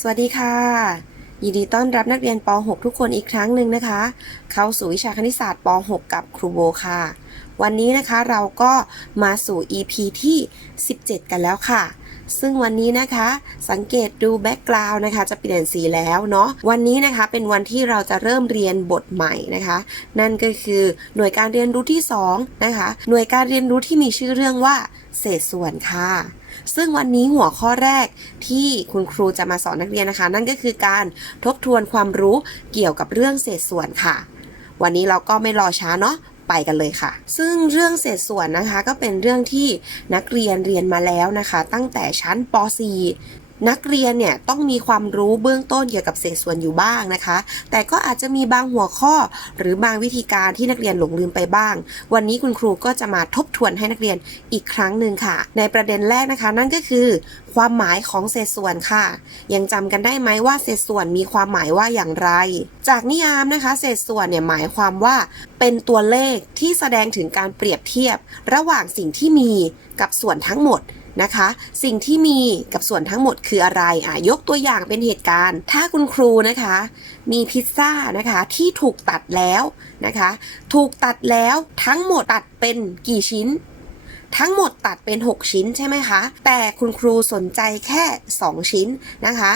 สวัสดีค่ะ ยินดีต้อนรับนักเรียนป .6 ทุกคนอีกครั้งหนึ่งนะคะ เข้าสู่วิชาคณิตศาสตร์ป .6 กับครูโบค่ะ วันนี้นะคะเราก็มาสู่ EP ที่ 17 กันแล้วค่ะ ซึ่งวันนี้นะคะสังเกตดูแบ็กกราวน์นะคะจะเปลี่ยนสีแล้วเนาะวันนี้นะคะเป็นวันที่เราจะเริ่มเรียนบทใหม่นะคะ นั่นก็คือหน่วยการเรียนรู้ที่2นะคะหน่วยการเรียนรู้ที่มีชื่อเรื่องว่า เศษส่วนค่ะ ซึ่งวันนี้หัวข้อแรกที่คุณครูจะมาสอนนักเรียนนะคะ นั่นก็คือการทบทวนความรู้เกี่ยวกับเรื่องเศษส่วนค่ะ วันนี้เราก็ไม่รอช้าเนาะไปกันเลยค่ะ ซึ่งเรื่องเศษส่วนนะคะก็เป็นเรื่องที่นักเรียนเรียนมาแล้วนะคะ ตั้งแต่ชั้นป .4 นักเรียนเนี่ยต้องมีความรู้เบื้องต้นเกี่ยวกับเศษส่วนอยู่บ้างนะคะ แต่ก็อาจจะมีบางหัวข้อ หรือบางวิธีการที่นักเรียนหลงลืมไปบ้าง วันนี้คุณครูก็จะมาทบทวนให้นักเรียนอีกครั้งหนึ่งค่ะ ในประเด็นแรกนะคะ นั่นก็คือ ความหมายของเศษส่วนค่ะ ยังจำกันได้ไหมว่าเศษส่วนมีความหมายว่าอย่างไร จากนิยามนะคะ เศษส่วนเนี่ยหมายความว่าเป็นตัวเลขที่แสดงถึงการเปรียบเทียบ ระหว่างสิ่งที่มีกับส่วนทั้งหมด นะคะ สิ่งที่มีกับส่วนทั้งหมดคืออะไรอะยกตัวอย่างเป็นเหตุการณ์ ถ้าคุณครูนะคะ มีพิซซ่านะคะที่ถูกตัดแล้วนะคะ ถูกตัดแล้วทั้งหมดตัดเป็นกี่ชิ้น ทั้งหมดตัดเป็น 6 ชิ้นใช่ไหมคะ แต่คุณครูสนใจแค่ 2 ชิ้นนะคะ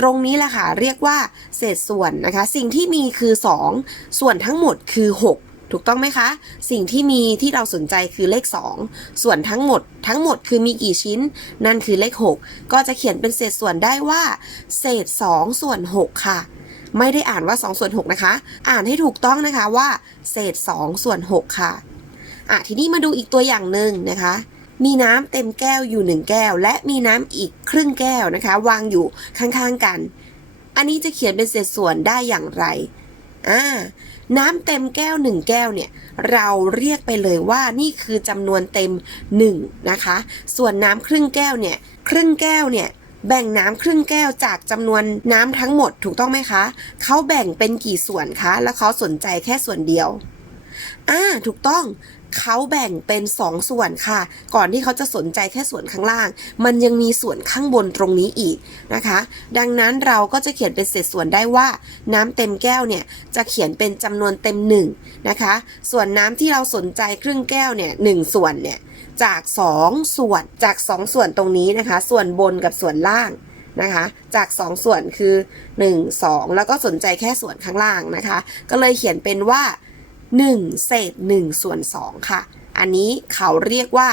ตรงนี้แหละค่ะเรียกว่าเศษส่วนนะคะ สิ่งที่มีคือ 2 ส่วนทั้งหมดคือ 6 ถูกต้องไหมคะ สิ่งที่มีที่เราสนใจคือเลข 2 ส่วนทั้งหมด ทั้งหมดคือมีกี่ชิ้น นั่นคือเลข 6 ก็จะเขียนเป็นเศษส่วนได้ว่า เศษ 2 ส่วน 6 ค่ะ ไม่ได้อ่านว่า 2 ส่วน 6 นะคะ อ่านให้ถูกต้องนะคะว่า เศษ 2 ส่วน 6 ค่ะ อะ ทีนี้มาดูอีกตัวอย่างหนึ่งนะคะ มีน้ำเต็มแก้วอยู่หนึ่งแก้ว และมีน้ำอีกครึ่งแก้วนะคะ วางอยู่ข้างๆกัน อันนี้จะเขียนเป็นเศษส่วนได้อย่างไร อ่า น้ำเต็มแก้วหนึ่งแก้วเนี่ยเราเรียกไปเลยว่านี่คือจำนวนเต็มหนึ่งนะคะ ส่วนน้ำครึ่งแก้วเนี่ยครึ่งแก้วเนี่ยแบ่งน้ำครึ่งแก้วจากจำนวนน้ำทั้งหมดถูกต้องไหมคะ เขาแบ่งเป็นกี่ส่วนคะ แล้วเขาสนใจแค่ส่วนเดียวอ่าถูกต้อง เขาแบ่งเป็น 2 ส่วนค่ะ ก่อนที่เขาจะสนใจแค่ส่วนข้างล่าง มันยังมีส่วนข้างบนตรงนี้อีกนะคะ ดังนั้นเราก็จะเขียนเป็นเศษส่วนได้ว่า น้ำเต็มแก้วเนี่ยจะเขียนเป็นจำนวนเต็ม1นะคะ ส่วนน้ำที่เราสนใจครึ่งแก้วเนี่ยหส่วนเนี่ยจาก 2 ส่วนจาก 2 ส่วนตรงนี้นะคะ ส่วนบนกับส่วนล่างนะคะ จาก 2 ส่วนคือ 1 2 แล้วก็สนใจแค่ส่วนข้างล่างนะคะ ก็เลยเขียนเป็นว่า 1 เศษ1ส่วน2ค่ะ อันนี้เขาเรียกว่า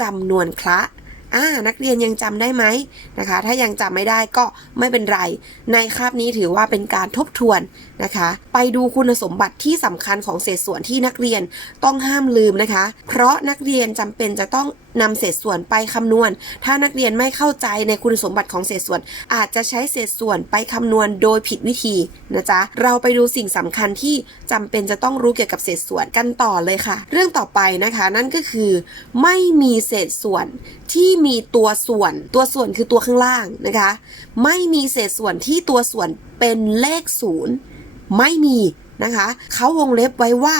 จำนวนคละอ่านักเรียนยังจำได้ไหมนะคะ ถ้ายังจำไม่ได้ก็ไม่เป็นไร ในคาบนี้ถือว่าเป็นการทบทวนนะคะ ไปดูคุณสมบัติที่สำคัญของเศษส่วนที่นักเรียนต้องห้ามลืมนะคะ เพราะนักเรียนจำเป็นจะต้องนำเศษส่วนไปคำนวณ ถ้านักเรียนไม่เข้าใจในคุณสมบัติของเศษส่วน อาจจะใช้เศษส่วนไปคำนวณโดยผิดวิธีนะจ๊ะ เราไปดูสิ่งสำคัญที่จำเป็นจะต้องรู้เกี่ยวกับเศษส่วนกันต่อเลยค่ะ เรื่องต่อไปนะคะ นั่นก็คือ ไม่มีเศษส่วนที่มีตัวส่วน ตัวส่วนคือตัวข้างล่างนะคะ ไม่มีเศษส่วนที่ตัวส่วนเป็นเลขศูนย์ไม่มีนะคะ เขาวงเล็บไว้ว่า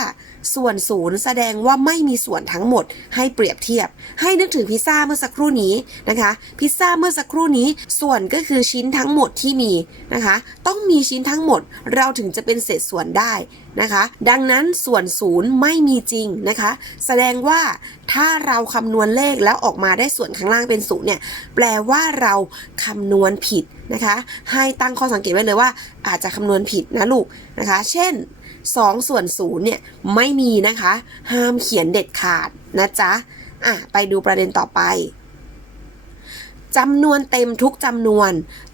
ส่วนศูนย์แสดงว่าไม่มีส่วนทั้งหมด ให้เปรียบเทียบ ให้นึกถึงพิซซ่าเมื่อสักครู่นี้นะคะ พิซซ่าเมื่อสักครู่นี้ส่วนก็คือชิ้นทั้งหมดที่มีนะคะ ต้องมีชิ้นทั้งหมดเราถึงจะเป็นเศษส่วนได้นะคะ ดังนั้นส่วนศูนย์ไม่มีจริงนะคะ แสดงว่าถ้าเราคำนวณเลขแล้วออกมาได้ส่วนข้างล่างเป็นศูนย์เนี่ยแปลว่าเราคำนวณผิดนะคะ ให้ตั้งข้อสังเกตไว้เลยว่าอาจจะคำนวณผิดนะลูกนะคะ เช่น 2 ส่วนศูนย์เนี่ยไม่มีนะคะ ห้ามเขียนเด็ดขาดนะจ๊ะอะไปดูประเด็นต่อไปจำนวนเต็มทุกจำนวน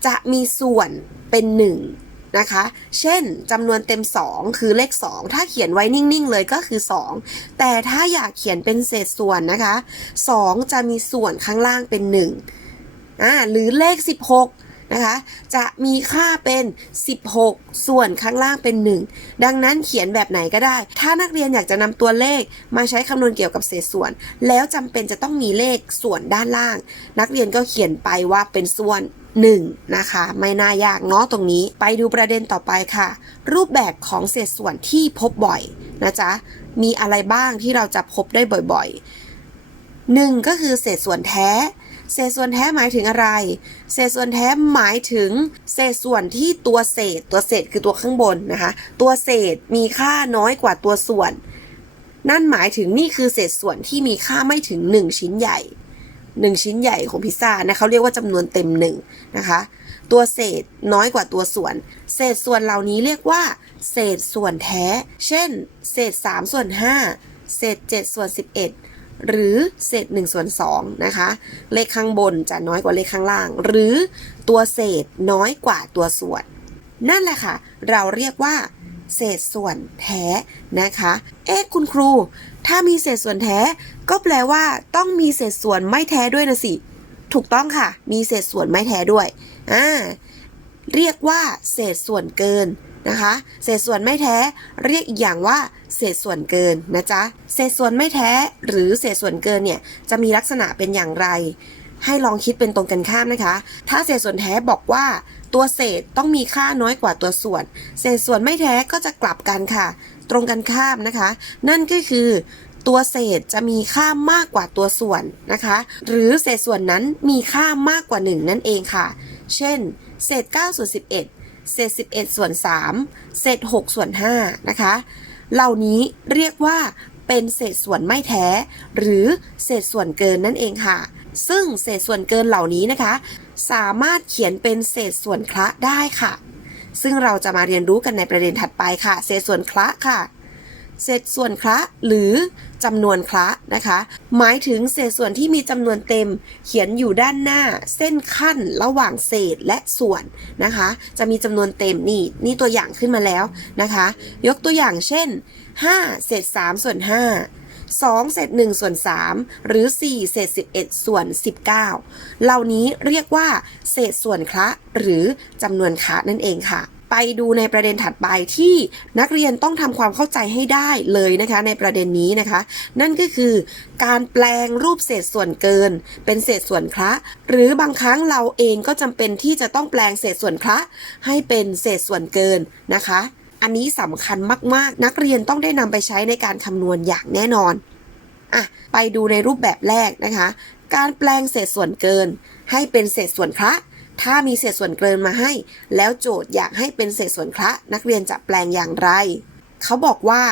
จะมีส่วนเป็น 1 นะคะ เช่นจำนวนเต็ม 2 คือเลข 2 ถ้าเขียนไว้นิ่ง ๆ เลยก็คือ 2 แต่ถ้าอยากเขียนเป็นเศษส่วนนะคะ 2 จะมีส่วนข้างล่างเป็น1อ่าหรือเลข 16 นะคะ จะมีค่าเป็น 16 ส่วนข้างล่างเป็น 1 ดังนั้นเขียนแบบไหนก็ได้ ถ้านักเรียนอยากจะนำตัวเลขมาใช้คำนวณเกี่ยวกับเศษส่วน แล้วจำเป็นจะต้องมีเลขส่วนด้านล่าง นักเรียนก็เขียนไปว่าเป็นส่วน1นะคะ ไม่น่ายากเนาะตรงนี้ ไปดูประเด็นต่อไปค่ะ รูปแบบของเศษส่วนที่พบบ่อยนะจ๊ะ มีอะไรบ้างที่เราจะพบได้บ่อยๆ 1 ก็คือเศษส่วนแท้ เศษส่วนแท้หมายถึงอะไร เศษส่วนแท้หมายถึง เศษส่วนที่ตัวเศษ ตัวเศษคือตัวข้างบนนะคะ ตัวเศษมีค่าน้อยกว่าตัวส่วน นั่นหมายถึงนี่คือเศษส่วนที่มีค่าไม่ถึง 1 ชิ้นใหญ่ 1 ชิ้นใหญ่ของพิซซ่านะเขาเรียกว่าจำนวนเต็มหนึ่งนะคะ ตัวเศษน้อยกว่าตัวส่วน เศษส่วนเหล่านี้เรียกว่า เศษส่วนแท้ เช่น เศษ 3 ส่วน 5 เศษ 7 ส่วน 11 หรือเศษ1ส่วน2นะคะ เลขข้างบนจะน้อยกว่าเลขข้างล่าง หรือตัวเศษน้อยกว่าตัวส่วน นั่นแหละค่ะ เราเรียกว่า เศษส่วนแท้นะคะ เอ๊ะคุณครู ถ้ามีเศษส่วนแท้ ก็แปลว่าต้องมีเศษส่วนไม่แท้ด้วยนะสิ ถูกต้องค่ะ มีเศษส่วนไม่แท้ด้วย อ่า เรียกว่า เศษส่วนเกิน นะคะ เศษส่วนไม่แท้เรียกอีกอย่างว่า เศษส่วนเกินนะจ๊ะ เศษส่วนไม่แท้หรือเศษส่วนเกินเนี่ยจะมีลักษณะเป็นอย่างไร ให้ลองคิดเป็นตรงกันข้ามนะคะ ถ้าเศษส่วนแท้บอกว่าตัวเศษต้องมีค่าน้อยกว่าตัวส่วน เศษส่วนไม่แท้ก็จะกลับกันค่ะ ตรงกันข้ามนะคะ นั่นก็คือตัวเศษจะมีค่ามากกว่าตัวส่วนนะคะ หรือเศษส่วนนั้นมีค่ามากกว่า 1 นั่นเองค่ะ เช่น เศษ9ส่วน11 เศษ 11 ส่วน 3 เศษ 6 ส่วน 5 นะคะ เหล่านี้เรียกว่าเป็นเศษส่วนไม่แท้ หรือเศษส่วนเกินนั่นเองค่ะ ซึ่งเศษส่วนเกินเหล่านี้นะคะ สามารถเขียนเป็นเศษส่วนคละได้ค่ะ ซึ่งเราจะมาเรียนรู้กันในประเด็นถัดไปค่ะ เศษส่วนคละค่ะ เศษส่วนคละหรือ จำนวนคละนะคะ หมายถึงเศษส่วนที่มีจำนวนเต็ม เขียนอยู่ด้านหน้า เส้นขั้นระหว่างเศษและส่วนนะคะ จะมีจำนวนเต็มนี่นี่ตัวอย่างขึ้นมาแล้วนะคะ ยกตัวอย่างเช่น 5 เศษ 3 ส่วน 5 2 เศษ 1 ส่วน 3 หรือ 4 เศษ 11 ส่วน 19 เหล่านี้เรียกว่า เศษส่วนคละหรือจำนวนคะนั่นเองค่ะ ไปดูในประเด็นถัดไปที่นักเรียนต้องทำความเข้าใจให้ได้เลยนะคะในประเด็นนี้นะคะ นั่นก็คือการแปลงรูปเศษส่วนเกิน เป็นเศษส่วนคละหรือบางครั้งเราเองก็จำเป็นที่จะต้องแปลงเศษส่วนคละให้เป็นเศษส่วนเกินนะคะ อันนี้สำคัญมากๆ นักเรียนต้องได้นำไปใช้ในการคำนวณอย่างแน่นอนอะไปดูในรูปแบบแรกนะคะ การแปลงเศษส่วนเกิน ให้เป็นเศษส่วนคละ ถ้ามีเศษส่วนเกินมาให้ แล้วโจทย์อยากให้เป็นเศษส่วนคละ นักเรียนจะแปลงอย่างไร เขาบอกว่า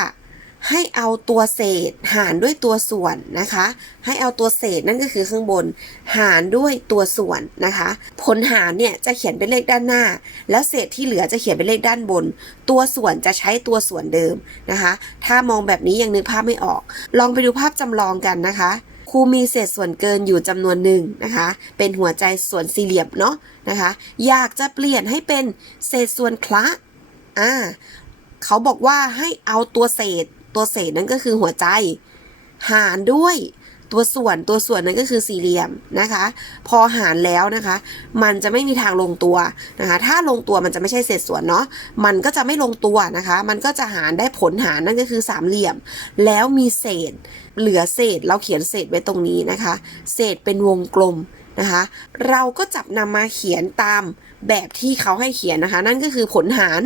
ให้เอาตัวเศษหารด้วยตัวส่วนนะคะ ให้เอาตัวเศษนั่นก็คือข้างบน หารด้วยตัวส่วนนะคะ ผลหารเนี่ยจะเขียนเป็นเลขด้านหน้า แล้วเศษที่เหลือจะเขียนเป็นเลขด้านบน ตัวส่วนจะใช้ตัวส่วนเดิมนะคะ ถ้ามองแบบนี้ยังนึกภาพไม่ออก ลองไปดูภาพจำลองกันนะคะ ครูมีเศษส่วนเกินอยู่จำนวนหนึ่งนะคะ เป็นหัวใจส่วนสี่เหลี่ยมเนาะนะคะ อยากจะเปลี่ยนให้เป็นเศษส่วนคละอ่าเขาบอกว่าให้เอาตัวเศษ ตัวเศษนั่นก็คือหัวใจ หารด้วย ตัวส่วนตัวส่วนนั้นก็คือสี่เหลี่ยมนะคะ พอหารแล้วนะคะ มันจะไม่มีทางลงตัวนะคะ ถ้าลงตัวมันจะไม่ใช่เศษส่วนเนาะมันก็จะไม่ลงตัวนะคะ มันก็จะหารได้ผลหารนั่นก็คือสามเหลี่ยม แล้วมีเศษ เหลือเศษเราเขียนเศษไว้ตรงนี้นะคะ เศษเป็นวงกลมนะคะเราก็จับนำมาเขียนตามแบบที่เขาให้เขียนนะคะ นั่นก็คือผลหาร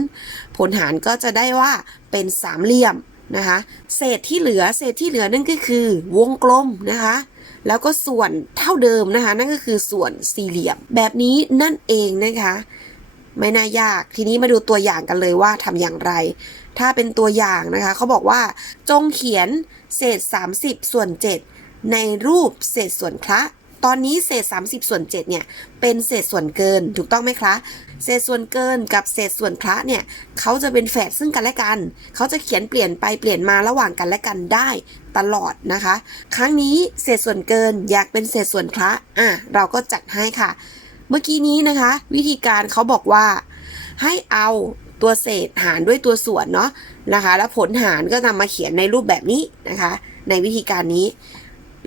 ผลหารก็จะได้ว่าเป็นสามเหลี่ยม นะคะเศษที่เหลือเศษที่เหลือนั่นก็คือวงกลมนะคะแล้วก็ส่วนเท่าเดิมนะคะ นั่นก็คือส่วนสี่เหลี่ยมแบบนี้นั่นเองนะคะไม่น่ายากทีนี้มาดูตัวอย่างกันเลยว่าทำอย่างไร ถ้าเป็นตัวอย่างนะคะเขาบอกว่าจงเขียนเศษ 30 ส่วน 7 ในรูปเศษส่วนคละ ตอนนี้เศษ 30 ส่วน7เนี่ยเป็นเศษส่วนเกินถูกต้องไหมคะ เศษส่วนเกินกับเศษส่วนคละเนี่ยเขาจะเป็นแฝดซึ่งกันและกัน เขาจะเขียนเปลี่ยนไปเปลี่ยนมาระหว่างกันและกันได้ตลอดนะคะ ครั้งนี้เศษส่วนเกินอยากเป็นเศษส่วนคละอะเราก็จัดให้ค่ะ เมื่อกี้นี้นะคะ วิธีการเขาบอกว่า ให้เอาตัวเศษหารด้วยตัวส่วนเนาะนะคะ แล้วผลหารก็นำมาเขียนในรูปแบบนี้นะคะ ในวิธีการนี้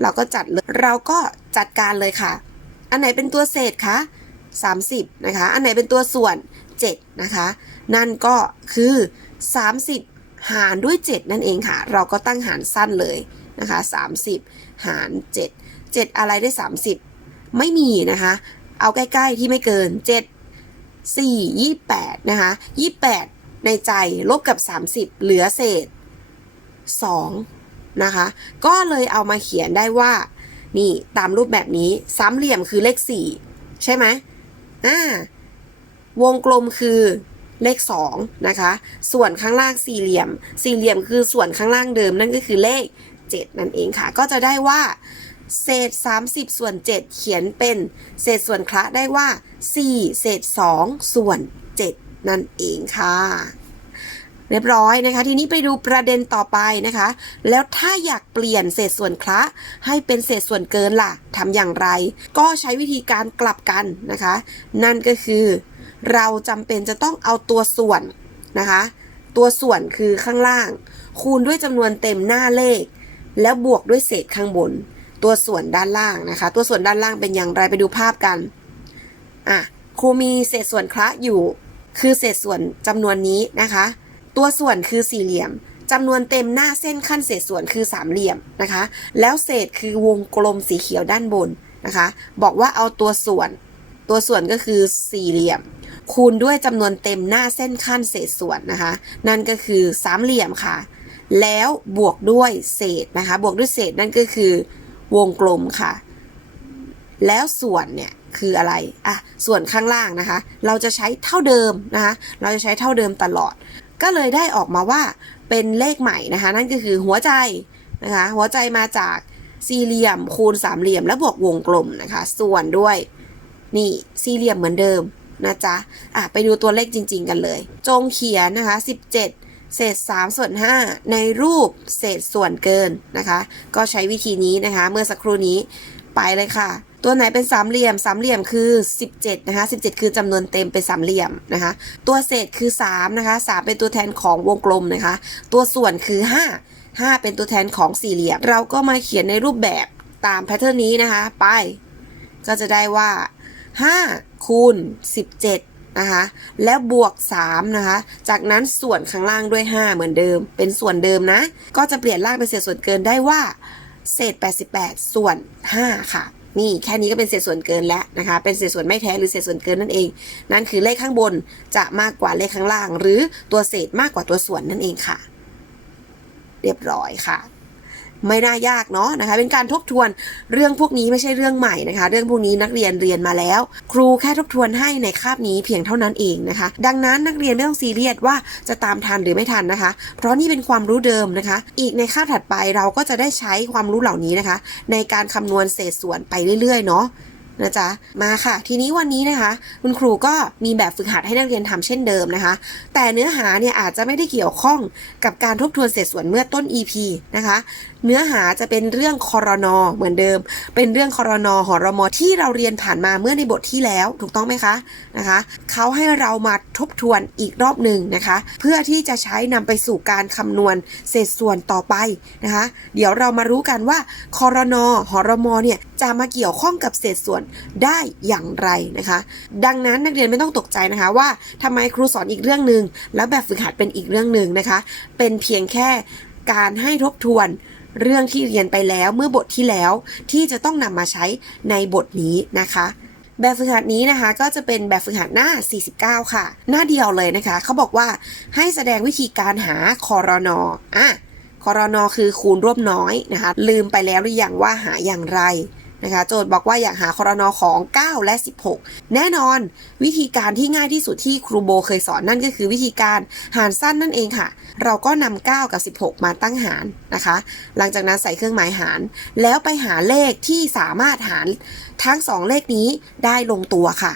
เราก็จัดเลยเราก็จัดการเลยค่ะ อันไหนเป็นตัวเศษคะ30นะคะ อันไหนเป็นตัวส่วน7นะคะ นั่นก็คือ 30 หารด้วย 7 นั่นเองค่ะ เราก็ตั้งหารสั้นเลยนะคะ 30 หาร 7 7 อะไรได้ 30 ไม่มีนะคะ เอาใกล้ ๆที่ไม่เกิน 7 4 28นะคะ28 ในใจลบกับ 30 เหลือเศษ 2 นะคะ ก็เลยเอามาเขียนได้ว่า นี่ตามรูปแบบนี้สามเหลี่ยมคือเลขสี่ใช่ไหมอ่าวงกลมคือเลขสองนะคะ ส่วนข้างล่างสี่เหลี่ยม สี่เหลี่ยมคือส่วนข้างล่างเดิมนั่นก็คือเลข 7 นั่นเองค่ะ ก็จะได้ว่า เศษ 30 ส่วน 7 เขียนเป็น เศษส่วนคละได้ว่า 4 เศษ 2 ส่วน 7 นั่นเองค่ะ เรียบร้อยนะคะ ทีนี้ไปดูประเด็นต่อไปนะคะ แล้วถ้าอยากเปลี่ยนเศษส่วนคละให้เป็นเศษส่วนเกินล่ะทำอย่างไร ก็ใช้วิธีการกลับกันนะคะ นั่นก็คือ เราจำเป็นจะต้องเอาตัวส่วนนะคะ ตัวส่วนคือข้างล่าง คูณด้วยจำนวนเต็มหน้าเลข แล้วบวกด้วยเศษข้างบน ตัวส่วนด้านล่างนะคะ ตัวส่วนด้านล่างเป็นอย่างไรไปดูภาพกันอะครูมีเศษส่วนคละอยู่ คือเศษส่วนจำนวนนี้นะคะ ตัวส่วนคือสี่เหลี่ยมจำนวนเต็มหน้าเส้นขั้นเศษส่วนคือสามเหลี่ยมนะคะ แล้วเศษคือวงกลมสีเขียวด้านบนนะคะ บอกว่าเอาตัวส่วน ตัวส่วนก็คือสี่เหลี่ยม คูณด้วยจำนวนเต็มหน้าเส้นขั้นเศษส่วนนะคะ นั่นก็คือสามเหลี่ยมค่ะ แล้วบวกด้วยเศษนะคะ บวกด้วยเศษนั่นก็คือ วงกลมค่ะ แล้วส่วนเนี่ยคืออะไร อะ ส่วนข้างล่างนะคะ เราจะใช้เท่าเดิมนะคะ เราจะใช้เท่าเดิมตลอด ก็เลยได้ออกมาว่าเป็นเลขใหม่นะคะ นั่นก็คือหัวใจนะคะ หัวใจมาจากสี่เหลี่ยมคูณสามเหลี่ยมแล้วบวกวงกลมนะคะ ส่วนด้วยนี่สี่เหลี่ยมเหมือนเดิมนะจ๊ะอะไปดูตัวเลขจริง ๆ กันเลย จงเขียนนะคะ 17 เศษ 3 ส่วน 5 ในรูปเศษส่วนเกินนะคะ ก็ใช้วิธีนี้นะคะ เมื่อสักครู่นี้ไปเลยค่ะ ตัวไหนเป็นสามเหลี่ยม สามเหลี่ยมคือ 17 นะคะ 17 คือจำนวนเต็มเป็นสามเหลี่ยมนะคะ ตัวเศษคือ3นะคะ3เป็นตัวแทนของวงกลมนะคะ ตัวส่วนคือ 5 5 เป็นตัวแทนของสี่เหลี่ยม เราก็มาเขียนในรูปแบบตามแพทเทิร์นนี้นะคะ ไป ก็จะได้ว่า 5 คูณ 17 นะคะ แล้วบวก 3 นะคะ จากนั้นส่วนข้างล่างด้วย 5 เหมือนเดิม เป็นส่วนเดิมนะ ก็จะเปลี่ยนล่างเป็นเศษส่วนเกินได้ว่า เศษ 88 ส่วน 5 ค่ะ นี่แค่นี้ก็เป็นเศษส่วนเกินแล้วนะคะ เป็นเศษส่วนไม่แท้หรือเศษส่วนเกินนั่นเอง นั่นคือเลขข้างบนจะมากกว่าเลขข้างล่าง หรือตัวเศษมากกว่าตัวส่วนนั่นเองค่ะ เรียบร้อยค่ะ ไม่น่ายากเนาะนะคะ เป็นการทบทวนเรื่องพวกนี้ไม่ใช่เรื่องใหม่นะคะ เรื่องพวกนี้นักเรียนเรียนมาแล้ว ครูแค่ทบทวนให้ในคาบนี้เพียงเท่านั้นเองนะคะ ดังนั้นนักเรียนไม่ต้องซีเรียสว่าจะตามทันหรือไม่ทันนะคะ เพราะนี่เป็นความรู้เดิมนะคะ อีกในคาบถัดไปเราก็จะได้ใช้ความรู้เหล่านี้นะคะ ในการคำนวณเศษส่วนไปเรื่อยๆเนาะ นะจ๊ะมาค่ะ ทีนี้วันนี้นะคะ คุณครูก็มีแบบฝึกหัดให้นักเรียนทำเช่นเดิมนะคะ แต่เนื้อหาเนี่ยอาจจะไม่ได้เกี่ยวข้องกับการทบทวนเศษส่วนเมื่อต้น EP นะคะ เนื้อหาจะเป็นเรื่องคอรนอเหมือนเดิม เป็นเรื่องคอรนอหอรมอที่เราเรียนผ่านมาเมื่อในบทที่แล้วถูกต้องไหมคะนะคะเขาให้เรามาทบทวนอีกรอบหนึ่งนะคะ เพื่อที่จะใช้นำไปสู่การคำนวณเศษส่วนต่อไปนะคะ เดี๋ยวเรามารู้กันว่าคอรนอหอรมอเนี่ยจะมาเกี่ยวข้องกับเศษส่วนได้อย่างไรนะคะ ดังนั้นนักเรียนไม่ต้องตกใจนะคะว่าทำไมครูสอนอีกเรื่องหนึ่งแล้วแบบฝึกหัดเป็นอีกเรื่องหนึ่งนะคะ เป็นเพียงแค่การให้ทบทวนเรื่องที่เรียนไปแล้วเมื่อบทที่แล้วที่จะต้องนำมาใช้ในบทนี้นะคะแบบฝึกหัดนี้นะคะก็จะเป็นแบบฝึกหัดหน้า 49 ค่ะ หน้าเดียวเลยนะคะ เขาบอกว่าให้แสดงวิธีการหาคอรนออะคอรนอคือคูณร่วมน้อยนะคะ ลืมไปแล้วหรือยังว่าหาอย่างไร นะคะโจทย์บอกว่าอยากหาคอรนอของ 9 และ 16 แน่นอนวิธีการที่ง่ายที่สุดที่ครูโบเคยสอนนั่นก็คือวิธีการหารสั้นนั่นเองค่ะ เราก็นำ9กับ 16 มาตั้งหารนะคะ หลังจากนั้นใส่เครื่องหมายหาร แล้วไปหาเลขที่สามารถหารทั้งสองเลขนี้ได้ลงตัวค่ะ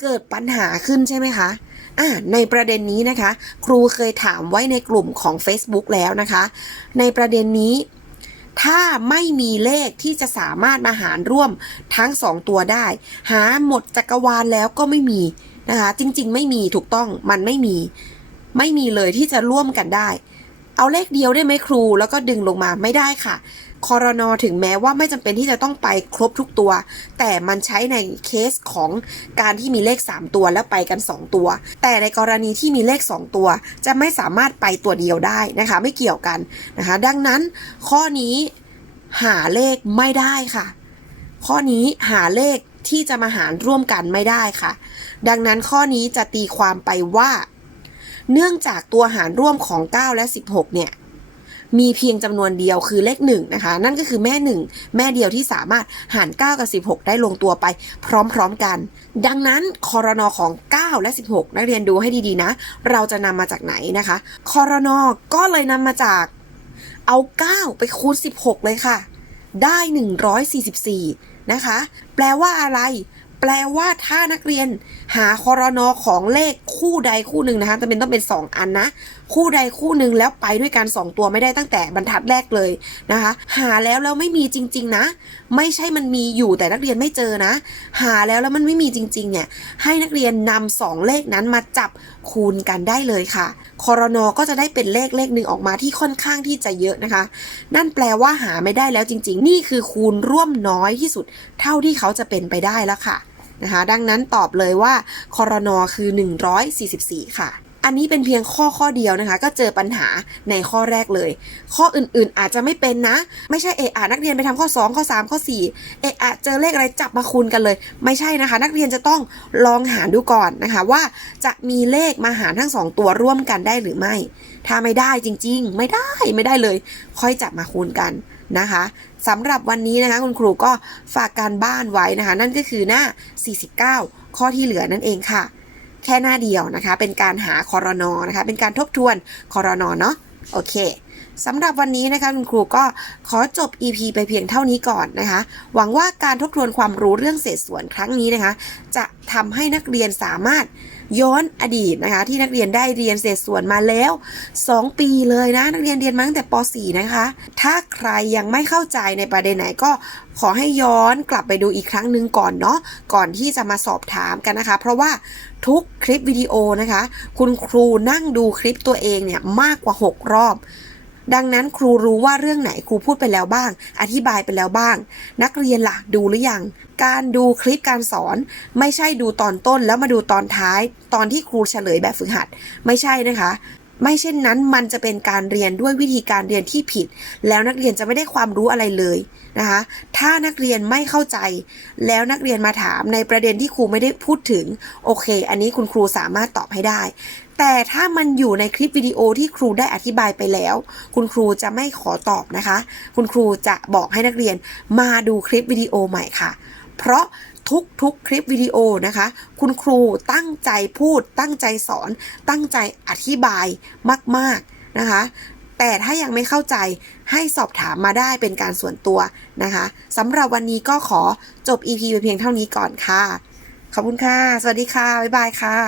เกิดปัญหาขึ้นใช่ไหมคะอ่าในประเด็นนี้นะคะ ครูเคยถามไว้ในกลุ่มของ Facebook แล้วนะคะ ในประเด็นนี้ ถ้าไม่มีเลขที่จะสามารถมาหารร่วมทั้งสองตัวได้ หาหมดจักรวาลแล้วก็ไม่มีนะคะ จริง ๆ ไม่มีถูกต้องมันไม่มี ไม่มีเลยที่จะร่วมกันได้ เอาเลขเดียวได้ไหมครู แล้วก็ดึงลงมาไม่ได้ค่ะ คอรนอถึงแม้ว่าไม่จำเป็นที่จะต้องไปครบทุกตัว แต่มันใช้ในเคสของการที่มีเลข 3 ตัวแล้วไปกัน 2 ตัว แต่ในกรณีที่มีเลข 2 ตัว จะไม่สามารถไปตัวเดียวได้นะคะ ไม่เกี่ยวกันนะคะ ดังนั้นข้อนี้หาเลขไม่ได้ค่ะ ข้อนี้หาเลขที่จะมาหารร่วมกันไม่ได้ค่ะ ดังนั้นข้อนี้จะตีความไปว่า เนื่องจากตัวหารร่วมของ 9 และ 16 เนี่ย มีเพียงจำนวนเดียวคือเลข1นะคะ นั่นก็คือแม่ 1 แม่เดียวที่สามารถหาร 9 กับ 16 ได้ลงตัวไปพร้อมๆกัน ดังนั้นคอรนอของ 9 และ 16 นักเรียนดูให้ดีๆนะ เราจะนำมาจากไหนนะคะคอรนอก็เลยนำมาจากเอา 9 ไปคูณ 16 เลยค่ะ ได้ 144 นะคะ แปลว่าอะไร แปลว่าถ้านักเรียน หาคอรนอของเลขคู่ใดคู่หนึ่งนะคะจะเป็นต้องเป็น 2 อันนะ คู่ใดคู่หนึ่งแล้วไปด้วยกัน 2 ตัวไม่ได้ตั้งแต่บรรทัดแรกเลยนะคะ หาแล้วแล้วไม่มีจริง ๆ นะ ไม่ใช่มันมีอยู่แต่นักเรียนไม่เจอนะ หาแล้วแล้วมันไม่มีจริง ๆ เนี่ย ให้นักเรียนนำสองเลขนั้นมาจับคูณกันได้เลยค่ะคอรนอก็จะได้เป็นเลขเลขหนึ่งออกมาที่ค่อนข้างที่จะเยอะนะคะ นั่นแปลว่าหาไม่ได้แล้วจริง ๆ นี่คือคูณร่วมน้อยที่สุด เท่าที่เขาจะเป็นไปได้แล้วค่ะ นะคะดังนั้นตอบเลยว่าคอรนอคือ 144 ค่ะ อันนี้เป็นเพียงข้อข้อเดียวนะคะ ก็เจอปัญหาในข้อแรกเลย ข้ออื่นๆอาจจะไม่เป็นนะ ไม่ใช่เอะอะนักเรียนไปทำข้อ 2 ข้อ 3 ข้อ 4เอะอะเจอเลขอะไรจับมาคูณกันเลย ไม่ใช่นะคะ นักเรียนจะต้องลองหารดูก่อนนะคะว่าจะมีเลขมาหารทั้งสองตัวร่วมกันได้หรือไม่ ถ้าไม่ได้จริง ๆ ไม่ได้ไม่ได้เลย ค่อยจับมาคูณกันนะคะสำหรับวันนี้นะคะคุณครูก็ฝากการบ้านไว้นะคะ นั่นก็คือหน้า 49 ข้อที่เหลือนั่นเองค่ะ แค่หน้าเดียวนะคะ เป็นการหาคอรนอนะคะ เป็นการทบทวนคอรนอเนาะโอเคสำหรับวันนี้นะคะคุณครูก็ขอจบ EP ไปเพียงเท่านี้ก่อนนะคะ หวังว่าการทบทวนความรู้เรื่องเศษส่วนครั้งนี้นะคะ จะทำให้นักเรียนสามารถ ย้อนอดีตนะคะ ที่นักเรียนได้เรียนเศษส่วนมาแล้ว 2 ปีเลยนะ นักเรียนเรียนมาตั้งแต่ป .4 นะคะ ถ้าใครยังไม่เข้าใจในประเด็นไหนก็ขอให้ย้อนกลับไปดูอีกครั้งหนึ่งก่อนเนาะก่อนที่จะมาสอบถามกันนะคะ เพราะว่าทุกคลิปวิดีโอนะคะ คุณครูนั่งดูคลิปตัวเองเนี่ยมากกว่า 6 รอบ ดังนั้นครูรู้ว่าเรื่องไหนครูพูดไปแล้วบ้าง อธิบายไปแล้วบ้าง นักเรียนล่ะดูหรือยัง การดูคลิปการสอน ไม่ใช่ดูตอนต้นแล้วมาดูตอนท้าย ตอนที่ครูเฉลยแบบฝึกหัด ไม่ใช่นะคะไม่เช่นนั้นมันจะเป็นการเรียนด้วยวิธีการเรียนที่ผิด แล้วนักเรียนจะไม่ได้ความรู้อะไรเลยนะคะ ถ้านักเรียนไม่เข้าใจ แล้วนักเรียนมาถามในประเด็นที่ครูไม่ได้พูดถึง โอเค อันนี้คุณครูสามารถตอบให้ได้ แต่ถ้ามันอยู่ในคลิปวิดีโอที่ครูได้อธิบายไปแล้ว คุณครูจะไม่ขอตอบนะคะ คุณครูจะบอกให้นักเรียนมาดูคลิปวิดีโอใหม่ค่ะ เพราะทุกๆ คลิปวิดีโอนะคะ คุณครูตั้งใจพูด ตั้งใจสอน ตั้งใจอธิบายมาก ๆนะคะ แต่ถ้ายังไม่เข้าใจให้สอบถามมาได้เป็นการส่วนตัวนะคะสำหรับวันนี้ก็ขอจบ EP ไปเพียงเท่านี้ก่อนค่ะ ขอบคุณค่ะ สวัสดีค่ะ บ๊ายบายค่ะ